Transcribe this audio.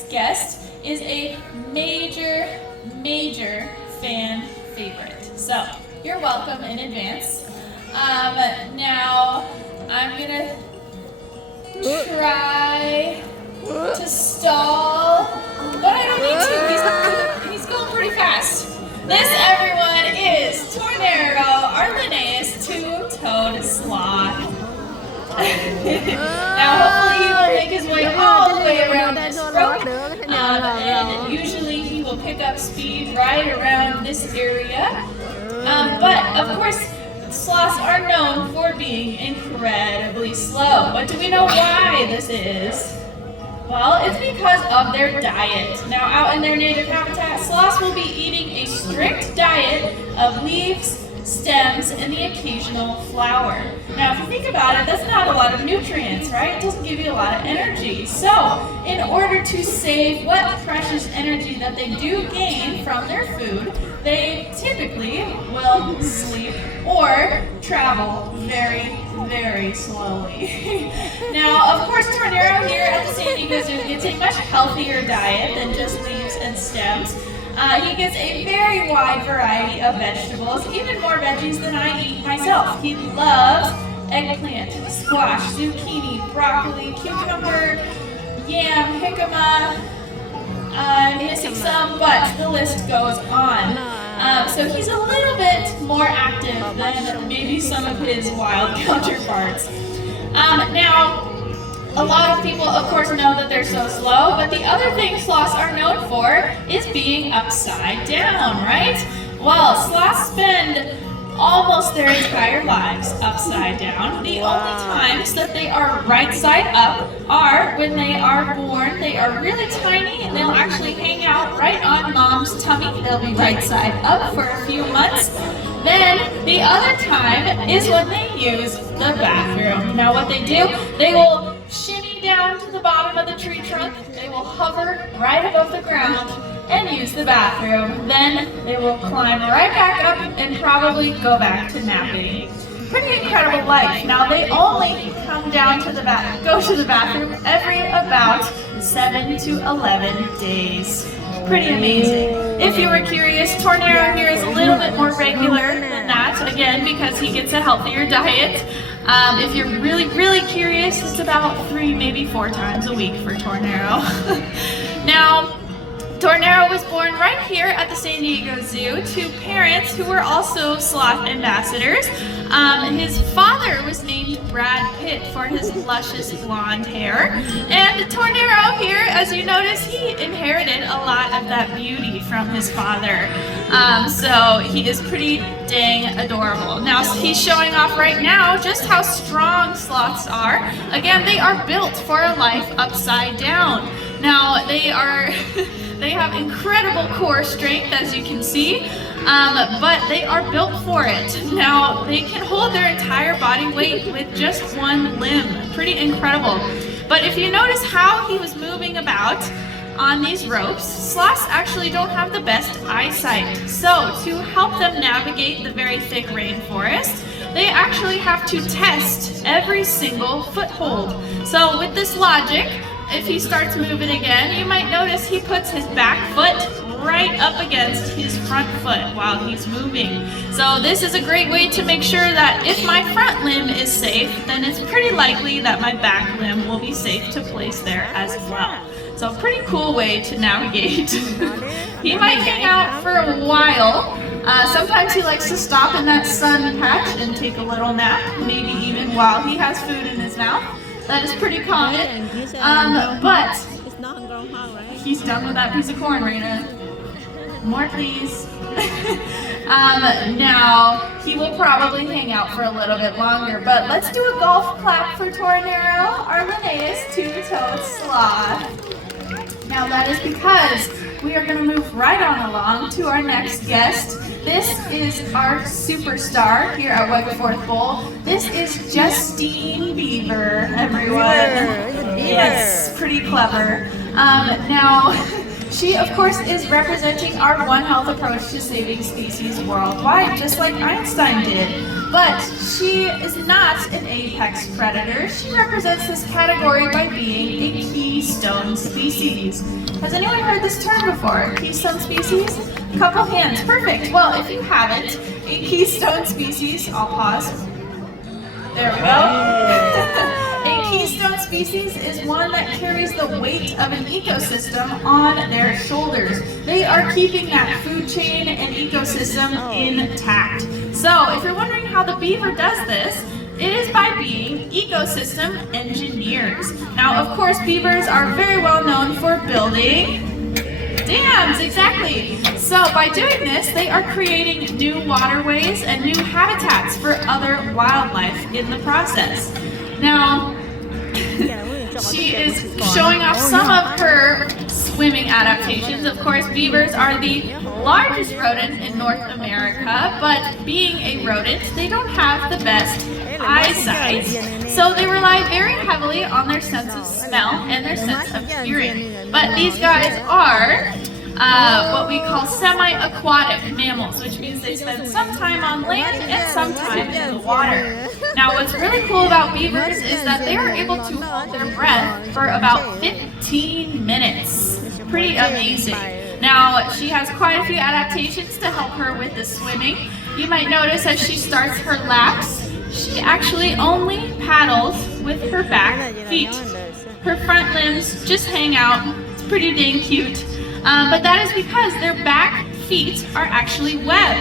next guest is a major fan favorite. So, you're welcome in advance. Now, I'm gonna try to stall, but I don't need to. He's going pretty fast. This, everyone, is Tornero, our Linnaeus two-toed sloth. Now, hopefully he will make his way all the way around this rope, and usually he will pick up speed right around this area. But, of course, sloths are known for being incredibly slow. But do we know why this is? Well, it's because of their diet. Now, out in their native habitat, sloths will be eating a strict diet of leaves, stems, and the occasional flower. Now, if you think about it, that's not a lot of nutrients, right? It doesn't give you a lot of energy. So, in order to save what precious energy that they do gain from their food, they typically will sleep or travel very, very slowly. Now, of course, Tornero here at the San Diego Zoo gets a much healthier diet than just leaves and stems. He gets a very wide variety of vegetables, even more veggies than I eat myself. He loves eggplant, squash, zucchini, broccoli, cucumber, yam, jicama. I'm missing some, but the list goes on. So he's a little bit more active than maybe some of his wild counterparts. Now, a lot of people, of course, know that they're so slow, but the other thing sloths are known for is being upside down, right? Well, sloths spend almost their entire lives upside down. The only times that they are right side up are when they are born. They are really tiny and they'll actually hang out right on mom's tummy. They'll be right side up for a few months. Then the other time is when they use the bathroom. Now what they do, they will shimmy down to the bottom of the tree trunk. They will hover right above the ground and use the bathroom. Then they will climb right back up and probably go back to napping. Pretty incredible life. Now they only come down to the go to the bathroom every about 7 to 11 days. Pretty amazing. If you were curious, Tornero here is a little bit more regular than that, again, because he gets a healthier diet. If you're really curious, it's about 3, maybe 4 times a week for Tornero. Now, Tornero was born right here at the San Diego Zoo to parents who were also sloth ambassadors. His father was named Brad Pitt for his luscious blonde hair. And Tornero here, as you notice, he inherited a lot of that beauty from his father. So he is pretty dang adorable. Now he's showing off right now just how strong sloths are. Again, they are built for a life upside down. Now they have incredible core strength, as you can see, but they are built for it. Now, they can hold their entire body weight with just one limb. Pretty incredible. But if you notice how he was moving about on these ropes, sloths actually don't have the best eyesight. So, to help them navigate the very thick rainforest, they actually have to test every single foothold. So, with this logic, if he starts moving again, you might notice he puts his back foot right up against his front foot while he's moving. So this is a great way to make sure that if my front limb is safe, then it's pretty likely that my back limb will be safe to place there as well. So pretty cool way to navigate. He might hang out for a while. Sometimes he likes to stop in that sun patch and take a little nap, maybe even while he has food in his mouth. That is pretty common, but he's done with that piece of corn, Raina. More, please. Now, he will probably hang out for a little bit longer, but let's do a golf clap for Tornero, our Linnaeus two-toed sloth. Now, that is because we are going to move right on along to our next guest. This is our superstar here at Wegeforth Bowl. This is Justine Beaver, everyone. Yes, pretty clever. Now, She, of course, is representing our One Health approach to saving species worldwide, just like Einstein did. But she is not an apex predator. She represents this category by being a keystone species. Has anyone heard this term before? Keystone species? A couple hands. Perfect. Well, if you haven't, a keystone species, I'll pause. There we go. A keystone species is one that carries the weight of an ecosystem on their shoulders. They are keeping that food chain and ecosystem intact. So, if you're wondering how the beaver does this, it is by being ecosystem engineers. Now, of course, beavers are very well known for building dams, exactly. So by doing this, they are creating new waterways and new habitats for other wildlife in the process. Now, she is showing off some of her swimming adaptations. Of course, beavers are the largest rodent in North America, but being a rodent, they don't have the best eyesight, so they rely very heavily on their sense of smell and their sense of hearing. But these guys are what we call semi-aquatic mammals, which means they spend some time on land and some time in the water. Now, what's really cool about beavers is that they are able to hold their breath for about 15 minutes. Pretty amazing. Now, she has quite a few adaptations to help her with the swimming. You might notice as she starts her laps, she actually only paddles with her back feet. Her front limbs just hang out. It's pretty dang cute. But that is because their back feet are actually webbed.